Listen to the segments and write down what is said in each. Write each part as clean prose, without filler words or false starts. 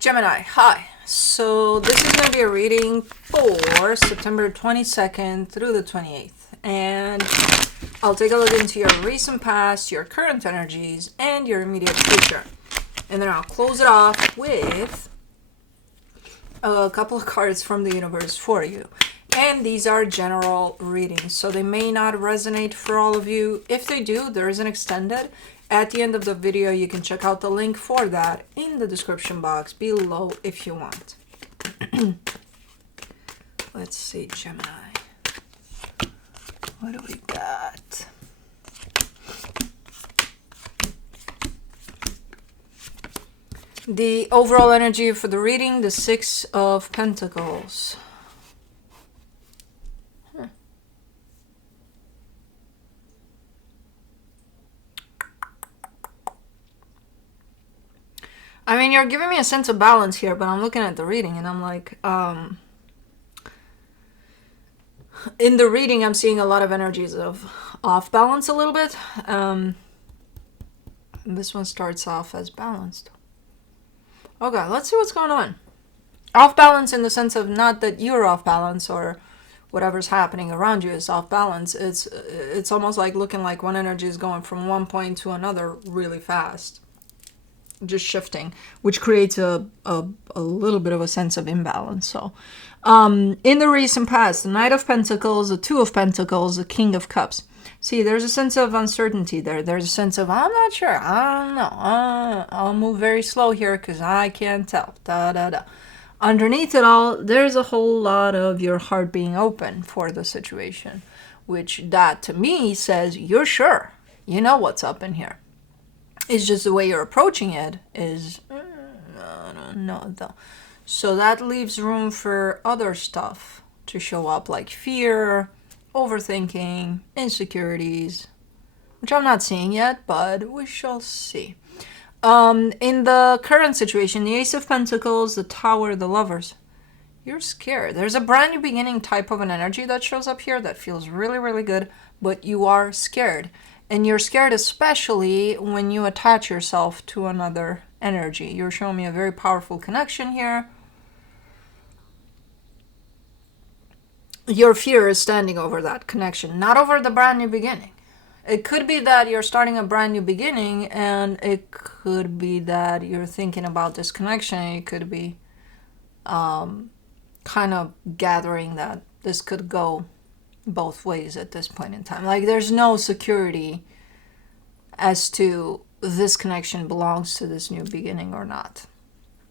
Gemini, hi. So this is going to be a reading for September 22nd through the 28th. And I'll take a look into your recent past, your current energies, and your immediate future. And then I'll close it off with a couple of cards from the universe for you. And these are general readings, so they may not resonate for all of you. If they do, there is an extended. At the end of the video, you can check out the link for that in the description box below if you want. Let's see, Gemini. What do we got? The overall energy for the reading, the Six of Pentacles. I mean, you're giving me a sense of balance here, but I'm looking at the reading and I'm like, in the reading, I'm seeing a lot of energies of off balance a little bit. This one starts off as balanced. Okay, let's see what's going on. Off balance in the sense of not that you're off balance or whatever's happening around you is off balance. It's almost like looking like one energy is going from one point to another really fast. Just shifting, which creates a little bit of a sense of imbalance. So in the recent past, the Knight of Pentacles, the Two of Pentacles, the King of Cups. See, there's a sense of uncertainty there. There's a sense of, I'm not sure, I don't know, I'll move very slow here because I can't tell, Underneath it all, there's a whole lot of your heart being open for the situation, which that to me says you're sure, you know what's up in here. It's just the way you're approaching it is, no. So that leaves room for other stuff to show up, like fear, overthinking, insecurities, which I'm not seeing yet, but we shall see. In the current situation, the Ace of Pentacles, the Tower, the Lovers, you're scared. There's a brand new beginning type of an energy that shows up here that feels really, really good, but you are scared. And you're scared especially when you attach yourself to another energy. You're showing me a very powerful connection here. Your fear is standing over that connection, not over the brand new beginning. It could be that you're starting a brand new beginning, and it could be that you're thinking about this connection. It could be kind of gathering that this could go both ways at this point in time. Like there's no security as to this connection belongs to this new beginning or not.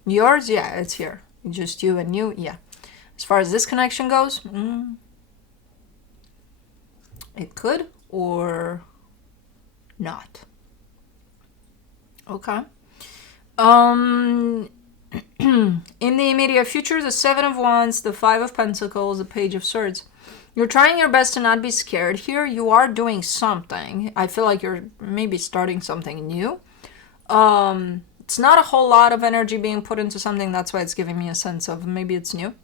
Yours, yeah, it's here. Just you and you, yeah. As far as this connection goes, it could or not. Okay. In the immediate future, the Seven of Wands, the Five of Pentacles, the Page of Swords. You're trying your best to not be scared here. You are doing something. I feel like you're maybe starting something new. It's not a whole lot of energy being put into something. That's why it's giving me a sense of maybe it's new.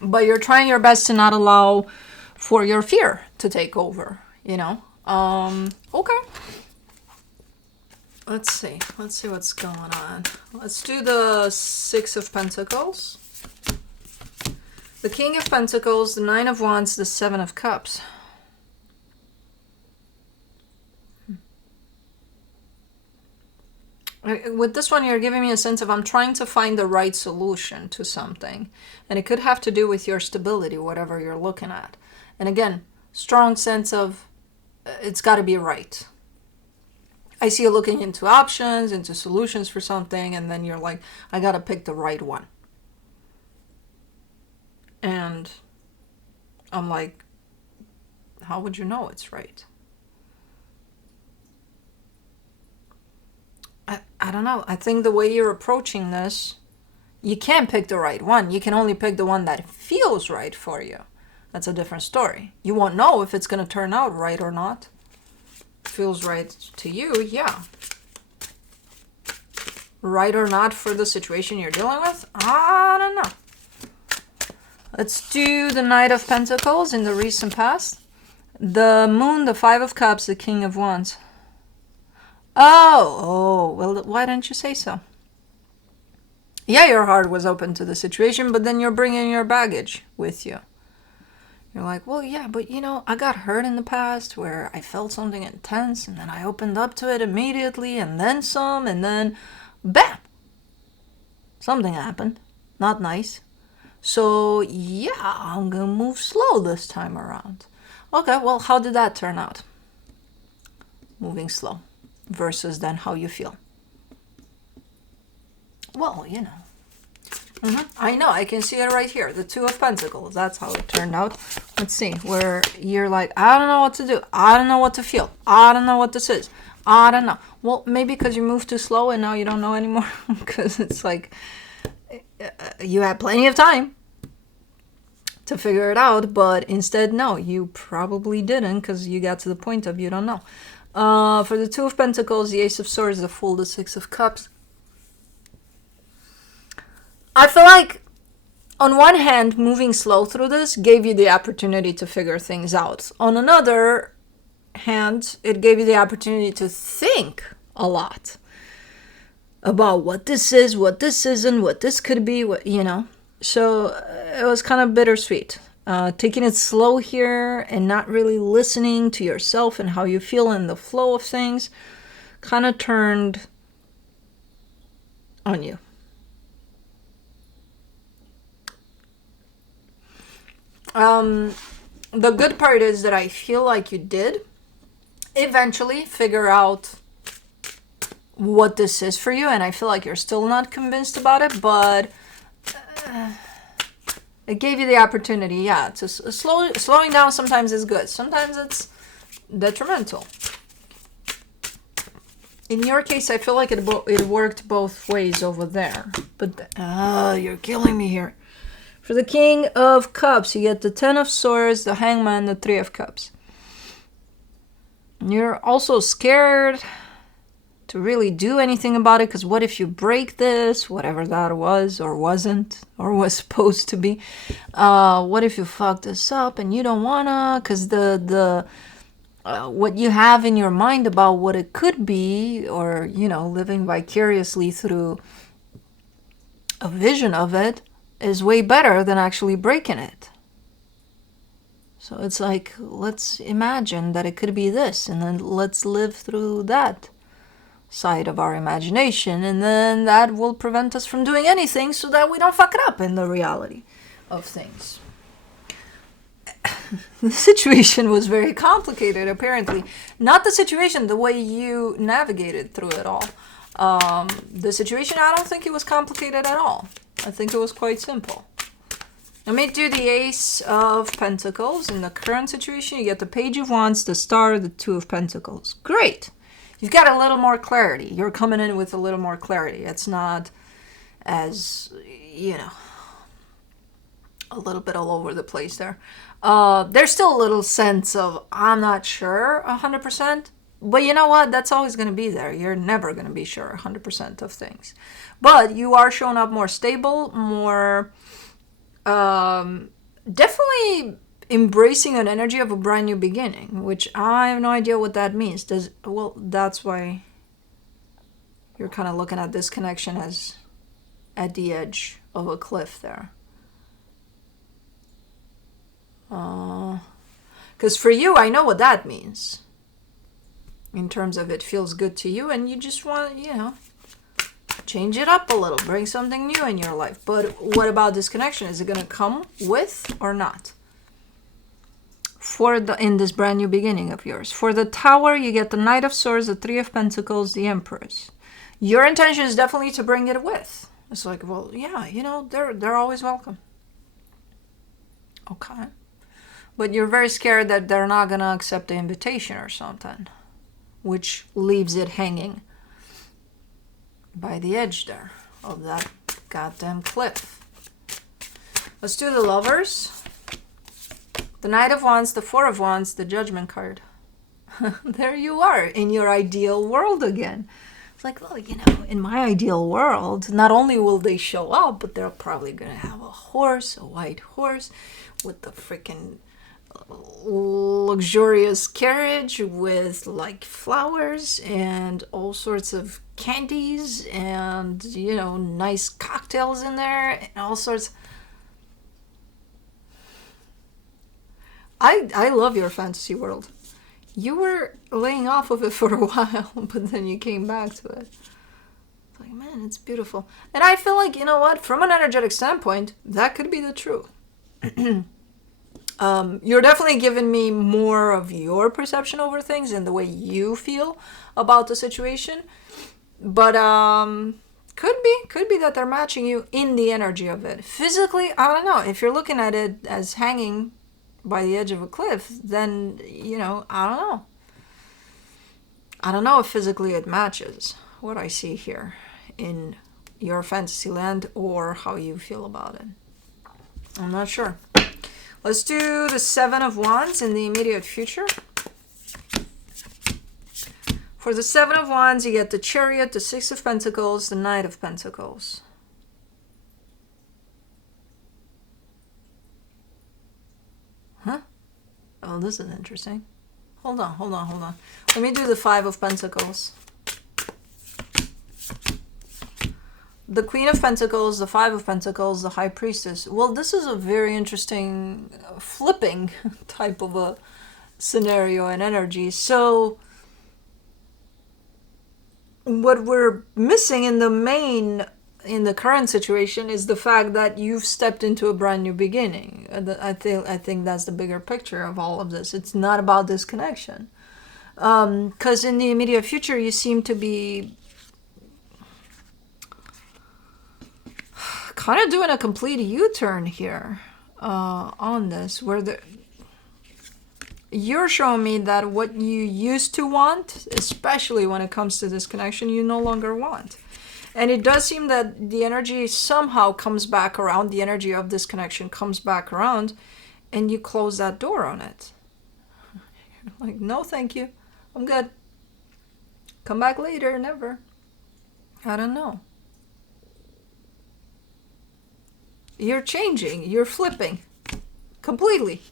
But you're trying your best to not allow for your fear to take over, you know? Okay. Let's see what's going on. Let's do the Six of Pentacles. The King of Pentacles, the Nine of Wands, the Seven of Cups. With this one, you're giving me a sense of I'm trying to find the right solution to something. And it could have to do with your stability, whatever you're looking at. And again, strong sense of it's got to be right. I see you looking into options, into solutions for something, and then you're like, I got to pick the right one. And I'm like, how would you know it's right? I don't know. I think the way you're approaching this, you can't pick the right one. You can only pick the one that feels right for you. That's a different story. You won't know if it's going to turn out right or not. Feels right to you, yeah. Right or not for the situation you're dealing with? I don't know. Let's do the Knight of Pentacles in the recent past. The Moon, the Five of Cups, the King of Wands. Oh, well, why didn't you say so? Yeah, your heart was open to the situation, but then you're bringing your baggage with you. You're like, well, yeah, but you know, I got hurt in the past where I felt something intense and then I opened up to it immediately and then some and then bam! Something happened. Not nice. So, yeah, I'm gonna move slow this time around. Okay, well, how did that turn out? Moving slow versus then how you feel. Well, you know. I know, I can see it right here. The Two of Pentacles. That's how it turned out. Let's see, where you're like, I don't know what to do. I don't know what to feel. I don't know what this is. I don't know. Well, maybe because you moved too slow and now you don't know anymore. Because it's like, you had plenty of time to figure it out. But instead, no, you probably didn't because you got to the point of you don't know. For the Two of Pentacles, the Ace of Swords, the Fool, the Six of Cups. I feel like, on one hand, moving slow through this gave you the opportunity to figure things out. On another hand, it gave you the opportunity to think a lot about what this is, what this isn't, what this could be, what, you know. So it was kind of bittersweet. Taking it slow here and not really listening to yourself and how you feel in the flow of things kind of turned on you. The good part is that I feel like you did eventually figure out what this is for you, and I feel like you're still not convinced about it, but it gave you the opportunity. Yeah, to slowing down sometimes is good. Sometimes it's detrimental. In your case, I feel like it worked both ways over there. But you're killing me here. For the King of Cups, you get the Ten of Swords, the Hangman, the Three of Cups. You're also scared to really do anything about it, because what if you break this, whatever that was or wasn't or was supposed to be? What if you fuck this up and you don't wanna? Because the what you have in your mind about what it could be, or you know, living vicariously through a vision of it, is way better than actually breaking it. So it's like, let's imagine that it could be this, and then let's live through that side of our imagination, and then that will prevent us from doing anything so that we don't fuck it up in the reality of things. The situation was very complicated, apparently. Not the situation, the way you navigated through it all. The situation, I don't think it was complicated at all. I think it was quite simple. Let me do the Ace of Pentacles. In the current situation, you get the Page of Wands, the Star, the Two of Pentacles. Great. You've got a little more clarity. You're coming in with a little more clarity. It's not as, you know, a little bit all over the place there. There's still a little sense of, I'm not sure 100%. But you know what? That's always going to be there. You're never going to be sure 100% of things. But you are showing up more stable, more definitely embracing an energy of a brand new beginning, which I have no idea what that means. Well, that's why you're kind of looking at this connection as at the edge of a cliff there. Because for you, I know what that means. In terms of it feels good to you and you just want, you know, change it up a little, bring something new in your life. But what about this connection? Is it going to come with or not? In this brand new beginning of yours. For the Tower, you get the Knight of Swords, the Three of Pentacles, the Empress. Your intention is definitely to bring it with. It's like, well, yeah, you know, they're always welcome. Okay. But you're very scared that they're not going to accept the invitation or something, which leaves it hanging by the edge there of that goddamn cliff. Let's do the Lovers. The Knight of Wands, the Four of Wands, the Judgment card. There you are in your ideal world again. It's like, well, you know, in my ideal world, not only will they show up, but they're probably going to have a horse, a white horse, with the freaking luxurious carriage with like flowers and all sorts of candies and, you know, nice cocktails cocktails in there and all sorts. I love your fantasy world. You were laying off of it for a while, but then you came back to it. It's like, man, it's beautiful. And I feel like, you know what, from an energetic standpoint, that could be the truth. You're definitely giving me more of your perception over things and the way you feel about the situation. But could be that they're matching you in the energy of it. Physically, I don't know. If you're looking at it as hanging by the edge of a cliff, then, you know, I don't know. I don't know if physically it matches what I see here in your fantasy land or how you feel about it. I'm not sure. Let's do the Seven of Wands in the immediate future. For the Seven of Wands, you get the Chariot, the Six of Pentacles, the Knight of Pentacles. Huh? Oh, this is interesting. Hold on. Let me do the Five of Pentacles. The Queen of Pentacles, the Five of Pentacles, the High Priestess. Well, this is a very interesting flipping type of a scenario and energy. So what we're missing in the current situation is the fact that you've stepped into a brand new beginning. I think that's the bigger picture of all of this. It's not about disconnection. Because in the immediate future, you seem to be kind of doing a complete U-turn here on this, where you're showing me that what you used to want, especially when it comes to this connection, you no longer want. And it does seem that the energy somehow comes back around, the energy of this connection comes back around, and you close that door on it. You're like, no, thank you. I'm good. Come back later, never. I don't know. You're changing, you're flipping completely.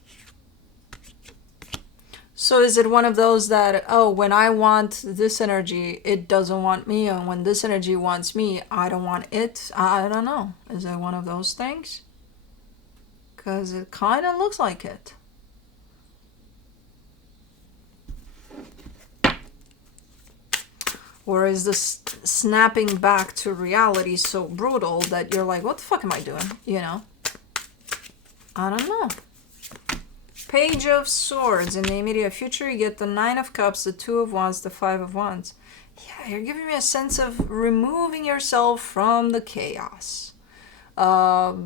So is it one of those that, oh, when I want this energy, it doesn't want me, and when this energy wants me, I don't want it? I don't know. Is it one of those things? Because it kind of looks like it. Or is this snapping back to reality so brutal that you're like, what the fuck am I doing? You know? I don't know. Page of Swords. In the immediate future, you get the Nine of Cups, the Two of Wands, the Five of Wands. Yeah, you're giving me a sense of removing yourself from the chaos. The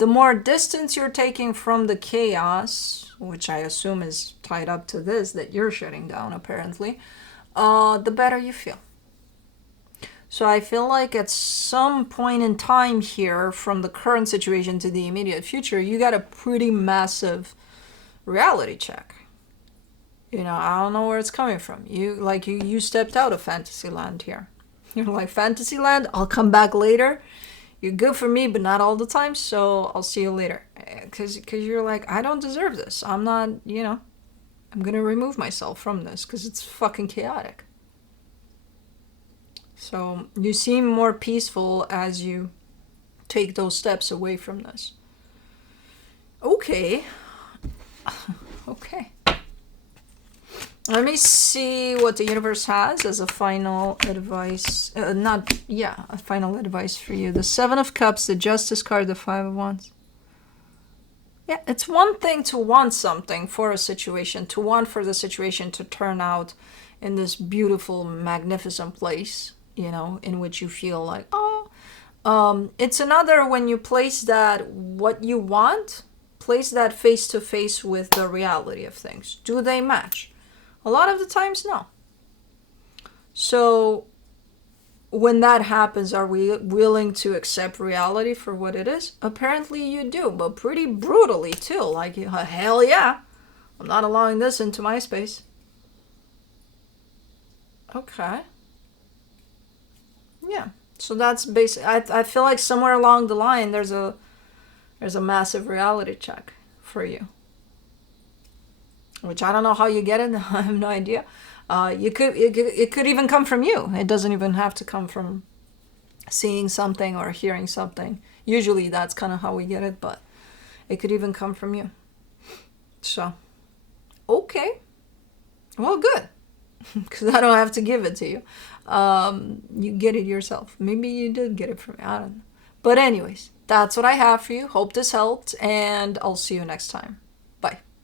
more distance you're taking from the chaos, which I assume is tied up to this that you're shutting down apparently, the better you feel. So I feel like at some point in time here, from the current situation to the immediate future, you got a pretty massive reality check. You know, I don't know where it's coming from. You stepped out of Fantasyland here. You're like, Fantasyland, I'll come back later. You're good for me, but not all the time, so I'll see you later. Because you're like, I don't deserve this. I'm not, you know, I'm going to remove myself from this because it's fucking chaotic. So you seem more peaceful as you take those steps away from this. Okay. Okay. Let me see what the universe has as a final advice. A final advice for you. The Seven of Cups, the Justice card, the Five of Wands. Yeah, it's one thing to want something for a situation, to want for the situation to turn out in this beautiful, magnificent place, you know, in which you feel like, oh. It's another when you place that, what you want, place that face to face with the reality of things. Do they match? A lot of the times, no. So when that happens, are we willing to accept reality for what it is? Apparently you do, but pretty brutally too. Like, hell yeah, I'm not allowing this into my space. Okay. Yeah. So that's basic. I feel like somewhere along the line there's a massive reality check for you. Which I don't know how you get it. I have no idea. It could even come from you. It doesn't even have to come from seeing something or hearing something. Usually that's kind of how we get it, but it could even come from you. So, okay. Well, good. Because I don't have to give it to you. You get it yourself. Maybe you did get it from me. I don't know. But anyways, that's what I have for you. Hope this helped, and I'll see you next time.